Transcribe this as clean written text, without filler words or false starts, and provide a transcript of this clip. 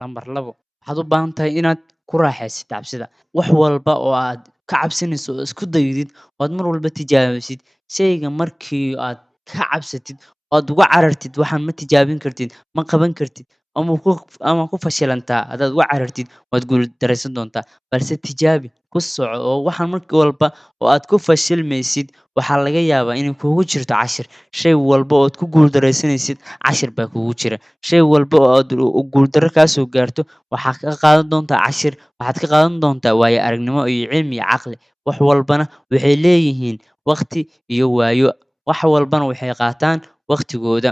Lambar 2 waxaad u baahan tahay inaad ku raaxaysid cabsida. Wax walba oo aad ka cabsanayso oo isku daydid oo aad mar walba tijaabisid, shayga markii aad ka cabsatid oo aad uga carartid waxaan ma tijaabin kartid, ma qaban kartid ama ku fashilantaa hadaad uga carartid waad guuldareysan doontaa. Balse tijaabi, ku soco oo waxaan markii walba oo aad ku fashilmaysid waxaa laga yaabaa inay kugu jirto cashir. Shay walba oo aad ku guuldareysanaysid cashir baa kugu jira. Shay walba oo aad guuldarro kaa soo gaarto waxaa ka qaadan doontaa cashir, waxaad ka qaadan doontaa waayo aragnimo iyo cilmi iyo caqli. Wax walbana waxay leeyihiin waqti iyo waayo, wax walbana waxay qaataan waqtigooda.